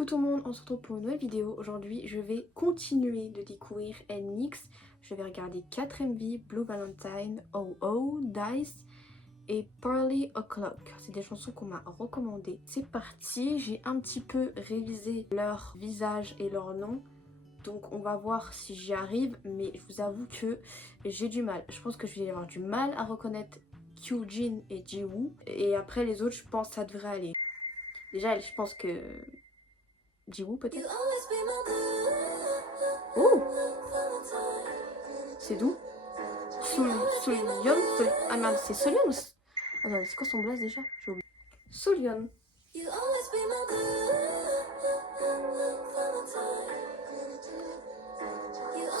Coucou tout le monde, on se retrouve pour une nouvelle vidéo. Aujourd'hui, je vais continuer de découvrir NMIXX. Je vais regarder 4 MV, Blue Valentine, Oh Oh, Dice et Parley O'Clock. C'est des chansons qu'on m'a recommandées. C'est parti, j'ai un petit peu révisé leur visage et leur nom. Donc on va voir si j'y arrive, mais je vous avoue que j'ai du mal. Je pense que je vais avoir du mal à reconnaître Kyujin et Jiwoo. Et après les autres, je pense que ça devrait aller. Déjà, je pense que... Jiwoo peut-être. Oh, c'est d'où? Soulyon. Ah merde, c'est Soulyon ou... Ah non, c'est quoi son blaze déjà? J'ai oublié. Soulyon.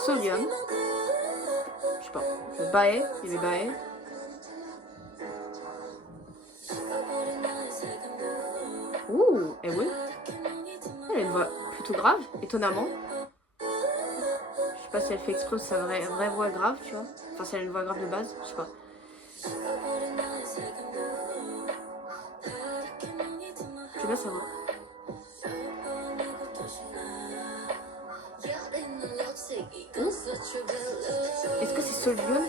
Soulyon. Je sais pas. Bae, il y avait Bae. Ouh, et oui. Elle a une voix plutôt grave, étonnamment. Je sais pas si elle fait exprès sa vraie voix grave, tu vois. Enfin, si elle a une voix grave de base, je sais pas. Je vais pas savoir. Est-ce que c'est Soulyon?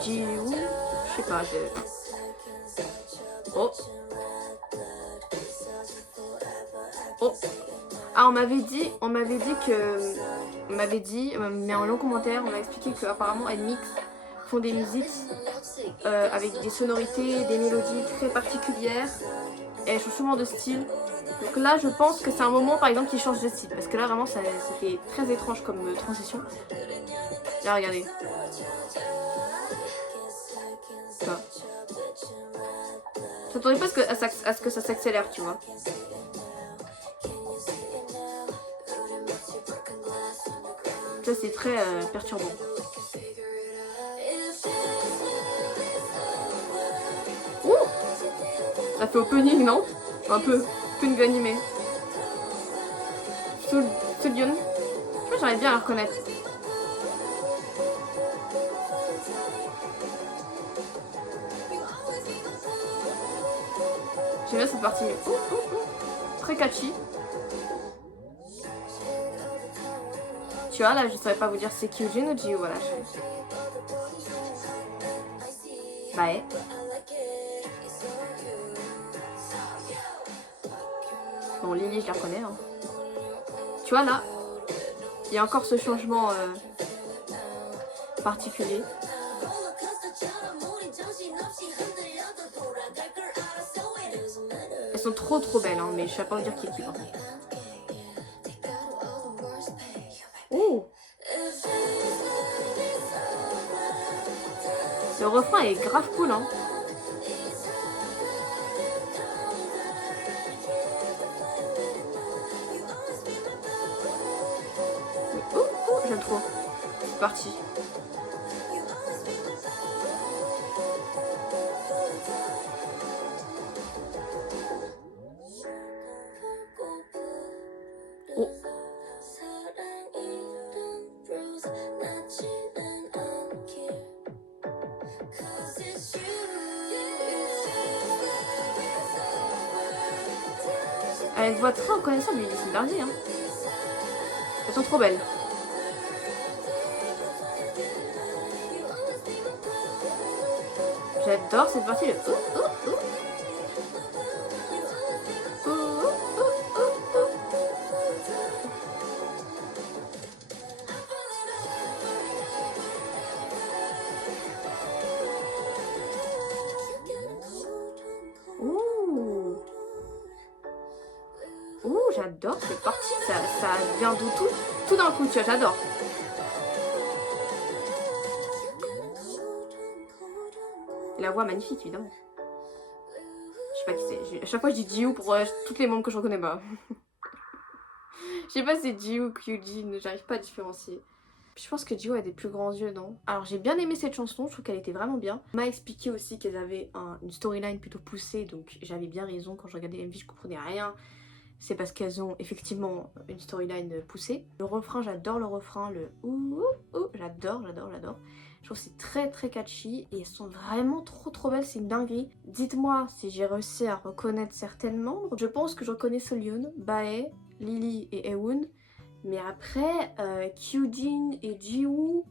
Jiwoo? Je sais pas, Oh. Oh. Ah, on m'avait dit mais en long commentaire, on m'a expliqué qu'apparemment NMIXX font des musiques avec des sonorités, des mélodies très particulières. Et elles changent souvent de style. Donc là, je pense que c'est un moment, par exemple, qui change de style. Parce que là, vraiment, c'était très étrange comme transition. Là, regardez. Ça. Je m'attendais pas à ce que ça s'accélère, tu vois. Ça, c'est très perturbant. Ouh, ça fait opening, non? Un peu animé. Soulyon. Je crois que j'arrive bien à la reconnaître. J'aime bien cette partie. Très catchy. Tu vois, là, je saurais pas vous dire c'est Kyujin ou Jiwoo, voilà. Bae. Bon, Lily, je la reconnais. Hein. Tu vois, là, il y a encore ce changement particulier. Elles sont trop belles, hein, mais je sais pas vous dire qui est qui. Hein. Oh, le refrain est grave cool, hein. J'aime trop. C'est parti. Oh. Elle a une voix très reconnaissable, mais c'est dernier. Hein. Elles sont trop belles. J'adore cette partie. Ouh, j'adore cette partie. Ça vient d'où tout d'un coup, tu vois, j'adore. La voix magnifique, évidemment. Je sais pas qui c'est. À chaque fois, je dis Jiwoo pour toutes les membres que je reconnais pas. Je sais pas si c'est Jiwoo ou Kyujin, j'arrive pas à différencier. Je pense que Jiwoo a des plus grands yeux, non? Alors, j'ai bien aimé cette chanson, je trouve qu'elle était vraiment bien. On m'a expliqué aussi qu'elles avaient une storyline plutôt poussée, donc j'avais bien raison. Quand je regardais MV, je comprenais rien. c'est parce qu'elles ont effectivement une storyline poussée. Le refrain, j'adore le refrain, le ouh, ouh, j'adore. Je trouve que c'est très catchy et elles sont vraiment trop belles, c'est une dinguerie. Dites-moi si j'ai réussi à reconnaître certaines membres. Je pense que je reconnais Soyeon, Bae, Lily et Eun. Mais après, Kyujin et Jiwoo,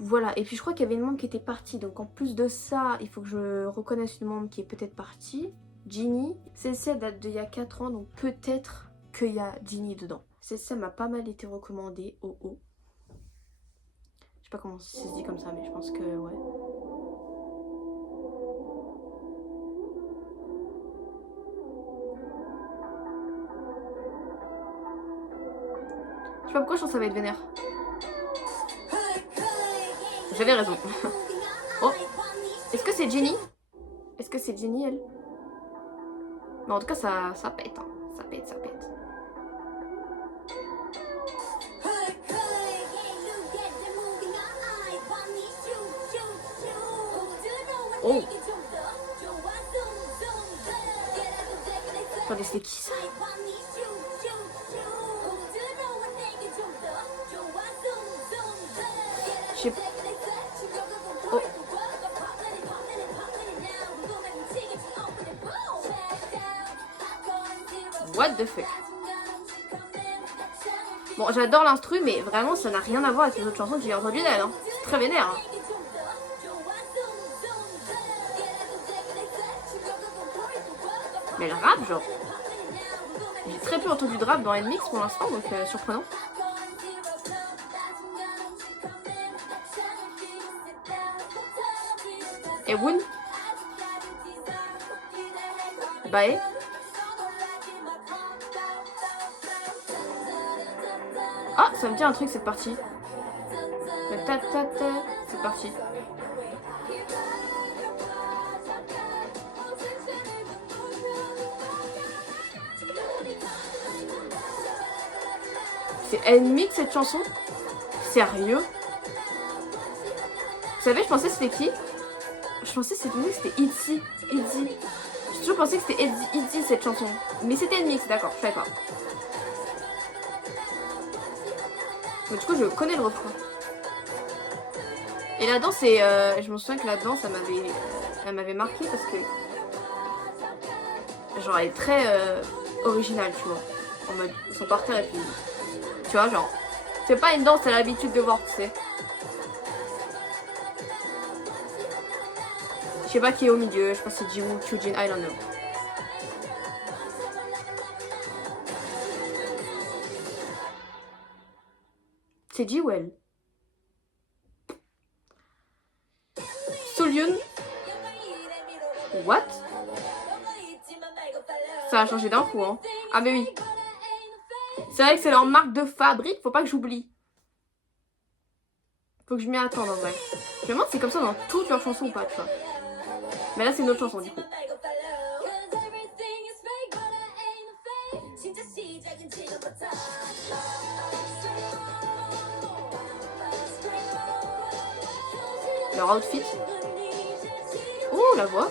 voilà. Et puis je crois qu'il y avait une membre qui était partie. Donc en plus de ça, il faut que je reconnaisse une membre qui est peut-être partie. Ginny. Celle-ci elle date d'il y a 4 ans, donc peut-être qu'il y a Ginny dedans. Celle-ci m'a pas mal été recommandée. Oh oh. Je sais pas comment ça se dit comme ça, mais je pense que ouais. Je sais pas pourquoi je pense que ça va être vénère. J'avais raison. Oh, est-ce que c'est Jenny? Est-ce que c'est Jenny elle? Mais en tout cas ça pète, hein. Ça pète. Oh. Attendez, c'est qui ça? Je sais pas. Oh. What the fuck? Bon, j'adore l'instru, mais vraiment ça n'a rien à voir avec les autres chansons que j'ai entendues d'elle. Hein. C'est très vénère. Hein. Mais le rap, genre. J'ai très peu entendu de rap dans NMIX pour l'instant, donc surprenant. Et Woon. Bae. Ah, ça me dit un truc cette partie. C'est parti. C'est NMIX cette chanson? Sérieux? Vous savez, je pensais que c'était qui? Je pensais que c'était Itzy. J'ai toujours pensé que c'était Itzy cette chanson. Mais c'était NMIX, d'accord, je savais pas. Donc, du coup, je connais le refrain. Et la danse, je me souviens que la danse, elle m'avait marqué parce que. Genre, elle est très originale, tu vois. En mode, ils sont par terre et puis. Tu vois, genre. C'est pas une danse, t'as l'habitude de voir, tu sais. Je sais pas qui est au milieu, je pense que c'est Jiwoo, Kyujin, I don't know. C'est Jiwell. Soyeon. What? Ça a changé d'un coup, hein. Ah mais oui. C'est vrai que c'est leur marque de fabrique, faut pas que j'oublie. Faut que je m'y attende en vrai. Je me demande si c'est comme ça dans toutes leurs chansons ou pas, tu vois. Mais là c'est une autre chanson du coup. Leur outfit. Oh la voix.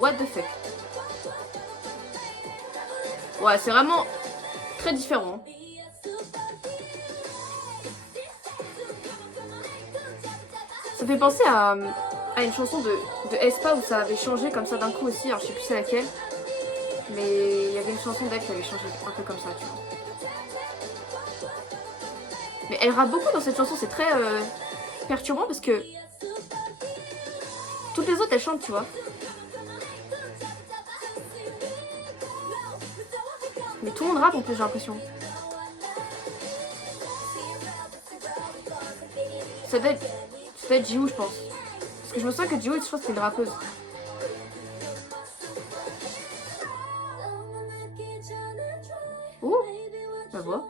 What the fuck. Ouais, c'est vraiment très différent. Ça fait penser à une chanson de aespa où ça avait changé comme ça d'un coup aussi. Alors je sais plus c'est laquelle. Mais il y avait une chanson d'elle qui avait changé un peu comme ça, tu vois. Mais elle rappe beaucoup dans cette chanson, c'est très perturbant parce que toutes les autres elles chantent, tu vois. Mais tout le monde rappe en plus, j'ai l'impression. Ça doit être Jiwoo, je pense. Parce que je me souviens que Jiwoo, je pense que c'est une rappeuse. Ouh, ma voix.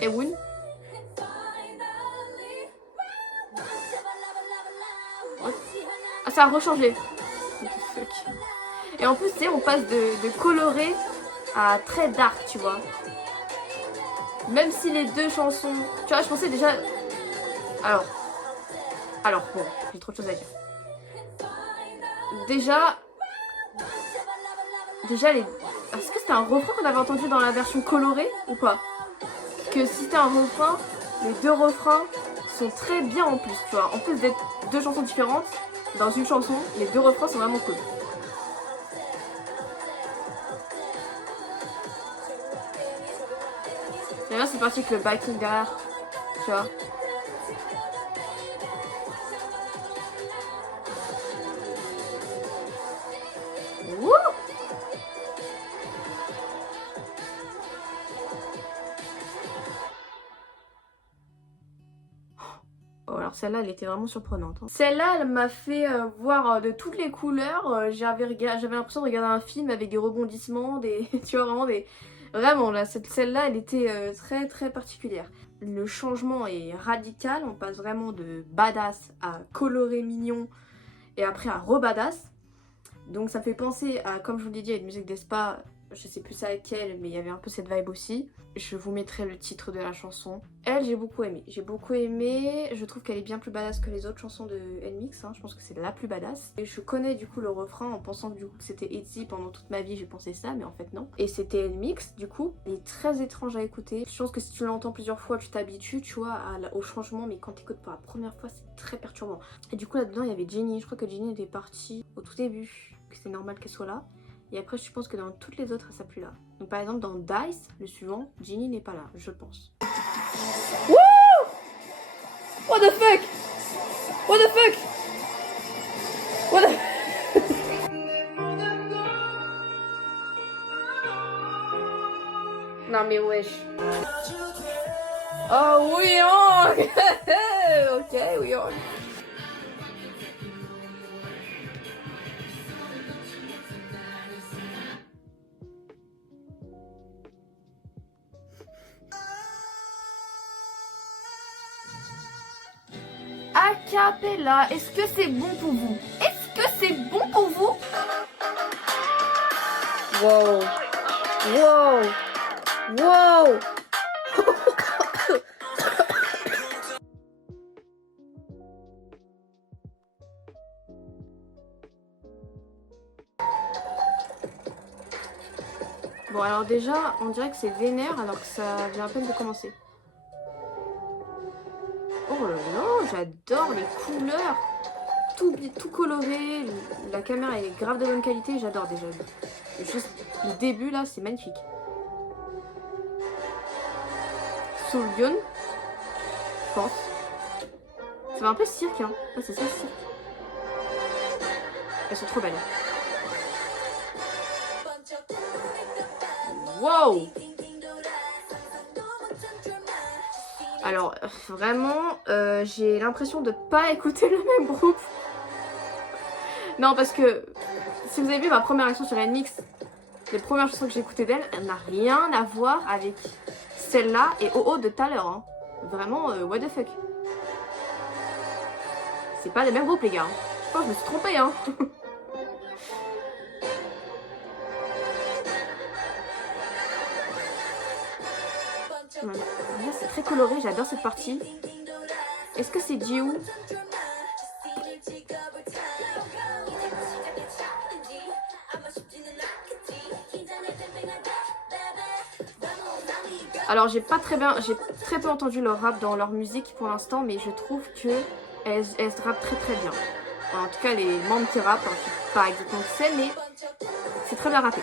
Et Woon. Ah, ça a rechangé. Et en plus, tu sais, on passe de coloré à très dark, tu vois. Même si les deux chansons... Tu vois, je pensais déjà... Alors, bon, j'ai trop de choses à dire. déjà les... Est-ce que c'était un refrain qu'on avait entendu dans la version colorée ou pas? Que si c'était un refrain, les deux refrains sont très bien en plus, tu vois. En plus d'être deux chansons différentes, dans une chanson, les deux refrains sont vraiment cool. Et là c'est parti avec le biking derrière, tu vois. Wouh! Oh, alors celle-là, elle était vraiment surprenante. Hein. Celle-là, elle m'a fait voir de toutes les couleurs. J'avais l'impression de regarder un film avec des rebondissements, des, tu vois, vraiment des... Vraiment, là, celle-là, elle était très très particulière. Le changement est radical. On passe vraiment de badass à coloré mignon et après à rebadass. Donc ça fait penser à, comme je vous l'ai dit, à une musique d'Espa. Je sais plus à laquelle, mais il y avait un peu cette vibe aussi. Je vous mettrai le titre de la chanson. Elle, j'ai beaucoup aimé. J'ai beaucoup aimé. Je trouve qu'elle est bien plus badass que les autres chansons de NMIXX. Hein. Je pense que c'est la plus badass. Et je connais du coup le refrain en pensant que, du coup, que c'était ITZY. Pendant toute ma vie, j'ai pensé ça, mais en fait non. Et c'était NMIXX, du coup. Elle est très étrange à écouter. Je pense que si tu l'entends plusieurs fois, tu t'habitues, tu vois, au changement. Mais quand tu écoutes pour la première fois, c'est très perturbant. Et du coup, là-dedans, il y avait Jennie. Je crois que Jennie était partie au tout début. Que c'est normal qu'elle soit là. Et après, je pense que dans toutes les autres, elle sera plus là. Donc par exemple, dans Dice, le suivant, Jennie n'est pas là, je pense. Wouh! What the fuck? What the fuck? What the... Non mais wesh. Oh oui, oh. Ok, oui, oh. Acapella, est-ce que c'est bon pour vous? Est-ce que c'est bon pour vous? Wow. Wow. Wow. Bon alors déjà, on dirait que c'est vénère alors que ça vient à peine de commencer. Oh là là, j'adore les couleurs, tout coloré, la caméra elle est grave de bonne qualité, j'adore déjà. Juste le début là, c'est magnifique. Soulyeon, je pense. Ça va un peu cirque, hein. Ah, c'est ça le cirque. Elles sont trop belles. Wow! Alors, vraiment, j'ai l'impression de pas écouter le même groupe. Non, parce que si vous avez vu ma première action sur NMIXX, les premières chansons que j'ai écoutées d'elle, elle n'a rien à voir avec celle-là et OO de tout à l'heure. Hein. Vraiment, what the fuck. C'est pas le même groupe, les gars. Je pense que je me suis trompée, hein. Là, c'est très coloré, j'adore cette partie. Est-ce que c'est Jiwoo? Alors j'ai très peu entendu leur rap dans leur musique pour l'instant, mais je trouve que elles se rappent très très bien. En tout cas les membres qui rappent, hein, je sais pas exactement qui c'est, mais c'est très bien rappé.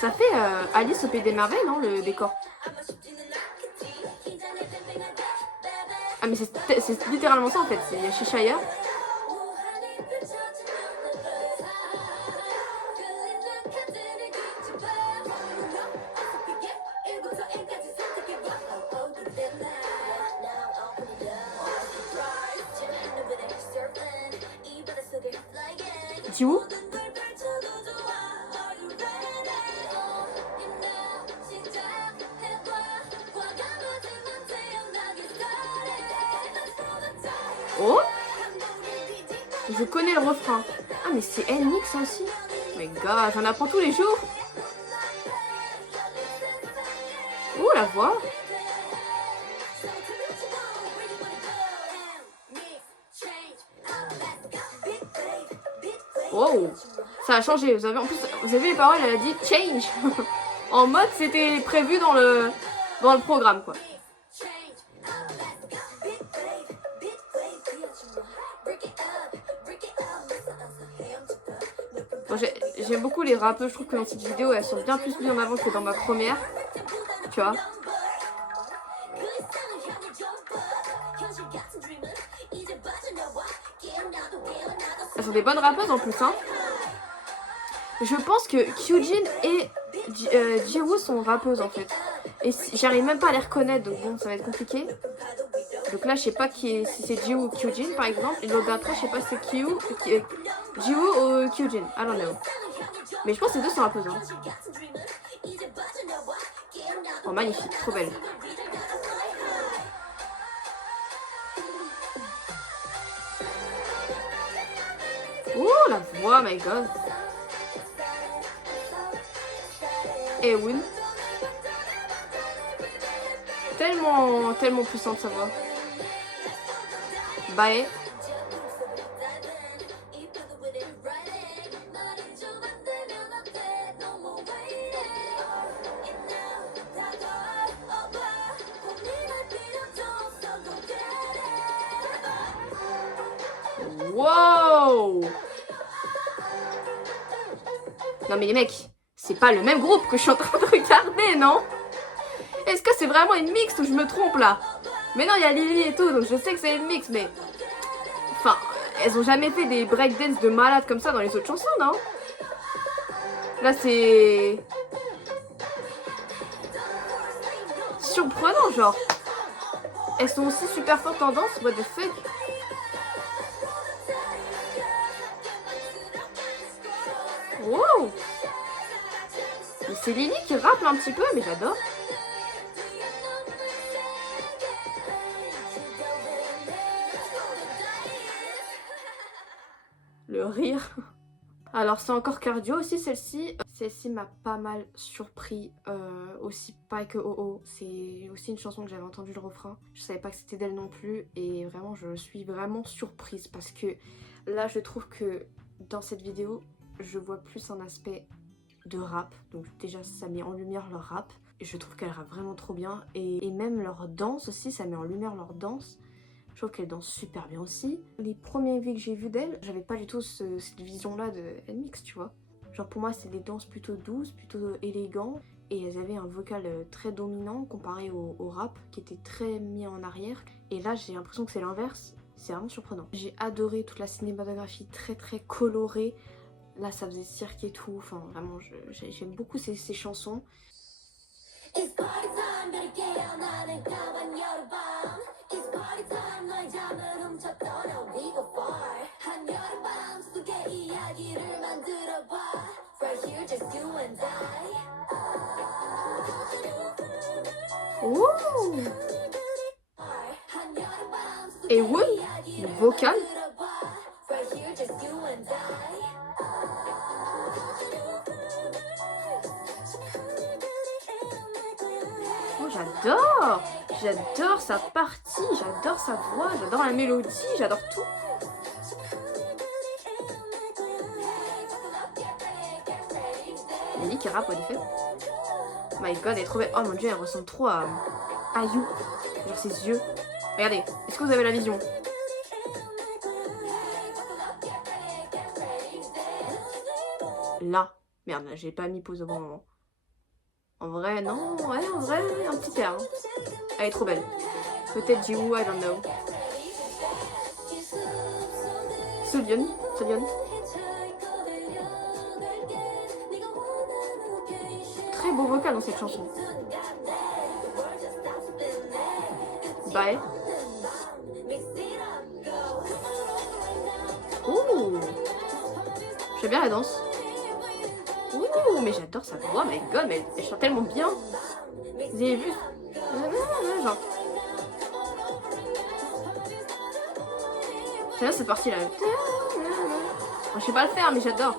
Ça fait Alice au Pays des Merveilles, non, le décor? Ah mais c'est littéralement ça en fait, c'est chez Shire. Jiwoo. Oh, je connais le refrain. Ah mais c'est NMIXX aussi. Oh my god, j'en apprends tous les jours. Oh la voix. Wow, ça a changé. Vous avez, en plus, vous avez les paroles, elle a dit change. En mode c'était prévu dans le programme quoi. Bon, j'aime beaucoup les rappeurs, je trouve que dans cette vidéo elles sont bien plus mises en avant que dans ma première. Tu vois. Elles sont des bonnes rappeuses en plus hein. Je pense que Kyujin et Jiwoo sont rappeuses en fait. Et j'arrive même pas à les reconnaître donc bon ça va être compliqué. Donc là je sais pas si c'est Jiwoo ou Kyujin par exemple. Et l'autre d'après je sais pas si c'est Jiwoo ou Kyujin. I don't know. Mais je pense que les deux sont rappeuses hein. Oh magnifique, trop belle. Oh la voix, my god. Eun. Tellement puissante sa voix. Bae. Wow. Non mais les mecs, c'est pas le même groupe que je suis en train de regarder, non? Est-ce que c'est vraiment une mix ou je me trompe là? Mais non, il y a Lily et tout, donc je sais que c'est une mix, mais... Enfin, elles ont jamais fait des breakdance de malades comme ça dans les autres chansons, non? Là, c'est... surprenant, genre. Elles sont aussi super fortes en danse, what the fuck? Wow! Mais c'est Lily qui rappe un petit peu, mais j'adore. Le rire. Alors c'est encore cardio aussi celle-ci. Celle-ci m'a pas mal surpris. Aussi pas que Oh Oh. C'est aussi une chanson que j'avais entendu le refrain. Je savais pas que c'était d'elle non plus. Et vraiment je suis vraiment surprise. Parce que là je trouve que dans cette vidéo je vois plus un aspect de rap. Donc déjà ça met en lumière leur rap. Et je trouve qu'elle rappe vraiment trop bien. Et même leur danse aussi, ça met en lumière leur danse. Je trouve qu'elle danse super bien aussi. Les premiers V que j'ai vus d'elle, j'avais pas du tout cette vision-là de NMIXX, tu vois. Genre pour moi, c'est des danses plutôt douces, plutôt élégantes. Et elles avaient un vocal très dominant comparé au rap, qui était très mis en arrière. Et là, j'ai l'impression que c'est l'inverse. C'est vraiment surprenant. J'ai adoré toute la cinématographie très colorée. Là, ça faisait cirque et tout. Enfin, vraiment, j'aime beaucoup ces chansons. Ouh. Et oui, le vocal. Oh, j'adore sa partie, j'adore sa voix, j'adore la mélodie, j'adore tout. Lily qui rappe en effet. My god, elle est trop belle. Oh mon dieu, elle ressemble trop à You. Genre ses yeux. Regardez, est-ce que vous avez la vision? Là. Merde, j'ai pas mis pause au bon moment. En vrai, non. Ouais, en vrai, un petit air. Hein. Elle est trop belle. Peut-être Jiwoo, I don't know. Seulyeon. Très beau vocal dans cette chanson. Bye. Ouh. J'aime bien la danse. Ouh, mais j'adore sa voix, my god, mais elle chante tellement bien. Vous avez vu? Genre. J'aime bien cette partie là. Je sais pas le faire, mais j'adore.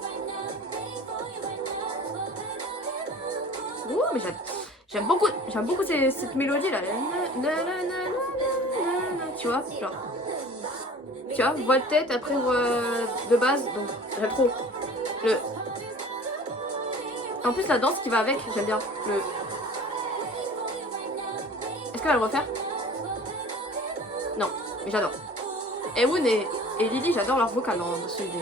Ouh, mais j'aime beaucoup cette mélodie là. Tu vois, genre. tu vois, voix de tête après de base, donc j'aime trop. En plus la danse qui va avec, j'aime bien. Est-ce qu'elle va le refaire? Non, mais j'adore. Ewoon et Lily, j'adore leur vocal dans ce vidéo.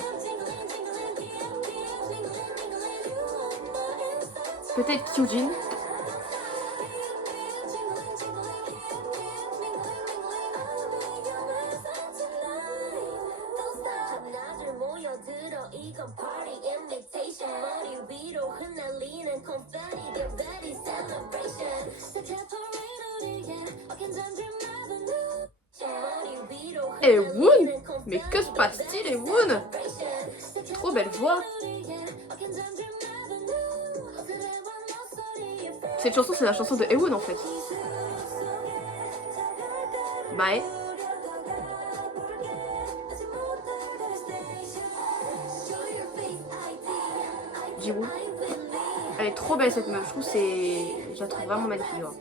Peut-être Kyujin. Ewoon, mais que se passe-t-il, Ewoon? Trop belle voix. Cette chanson, c'est la chanson de Ewoon en fait. Bye. Jiwoo. Elle est trop belle cette meuf, je trouve je la trouve vraiment magnifique. Genre.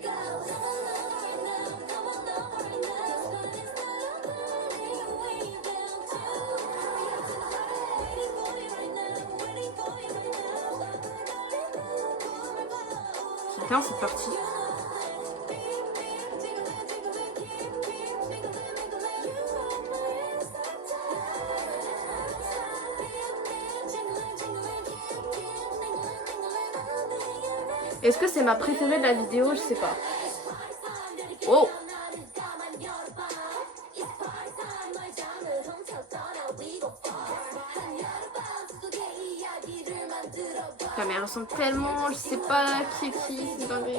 C'est bien cette partie. Est-ce que c'est ma préférée de la vidéo? Je sais pas. Oh! Mais elle ressemble tellement, je sais pas qui est qui, c'est pas vrai.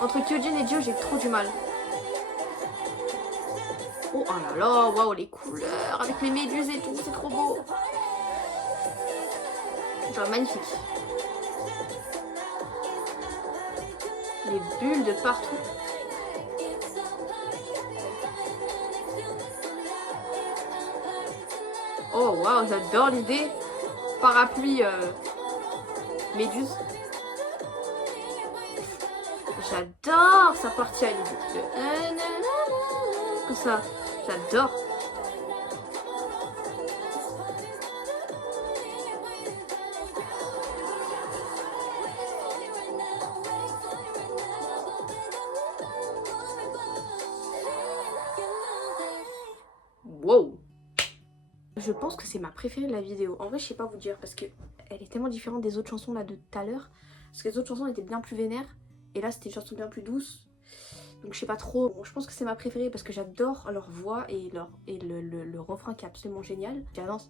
Entre Kyojin et Dio, j'ai trop du mal. Oh là là, waouh, les couleurs avec les méduses et tout, c'est trop beau. Genre magnifique. Les bulles de partout. Oh waouh, j'adore l'idée. Parapluie méduse. J'adore sa partie à l'idée. Comme ça, j'adore. Wow. Je pense que c'est ma préférée de la vidéo. En vrai, je sais pas vous dire parce que elle est tellement différente des autres chansons là de tout à l'heure. Parce que les autres chansons étaient bien plus vénères. Et là, c'était une chanson bien plus douce. Donc je sais pas trop. Bon, je pense que c'est ma préférée parce que j'adore leur voix et le refrain qui est absolument génial. J'adore.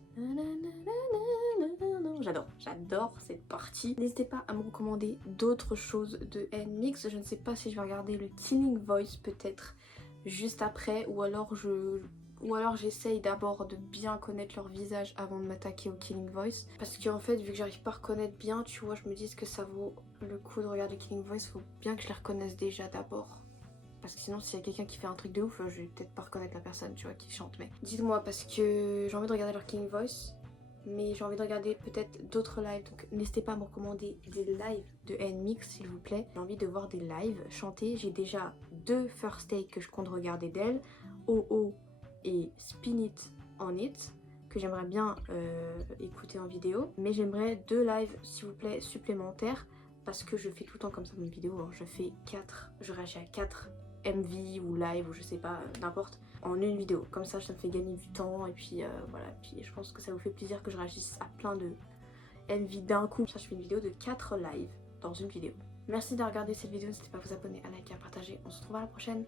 J'adore cette partie. N'hésitez pas à me recommander d'autres choses de NMIXX. Je ne sais pas si je vais regarder le Killing Voice peut-être juste après ou alors j'essaye d'abord de bien connaître leur visage avant de m'attaquer au Killing Voice. Parce qu'en fait, vu que j'arrive pas à reconnaître bien, tu vois, je me dis que ça vaut le coup de regarder Killing Voice. Faut bien que je les reconnaisse déjà d'abord. Parce que sinon, s'il y a quelqu'un qui fait un truc de ouf, je vais peut-être pas reconnaître la personne, tu vois, qui chante. Mais dites-moi, parce que j'ai envie de regarder leur Killing Voice. Mais j'ai envie de regarder peut-être d'autres lives. Donc n'hésitez pas à me recommander des lives de NMIXX, s'il vous plaît. J'ai envie de voir des lives chanter. J'ai déjà 2 first take que je compte regarder d'elle. OO et Spin It On It, que j'aimerais bien écouter en vidéo. Mais j'aimerais 2 lives, s'il vous plaît, supplémentaires. Parce que je fais tout le temps comme ça dans mes vidéos. Hein. Je réagis à 4 MV ou live ou je sais pas, n'importe, en une vidéo. Comme ça me fait gagner du temps et puis voilà. Puis je pense que ça vous fait plaisir que je réagisse à plein de MV d'un coup. Ça, je fais une vidéo de 4 lives dans une vidéo. Merci d'avoir regardé cette vidéo, n'hésitez pas à vous abonner, à liker, à partager. On se retrouve à la prochaine.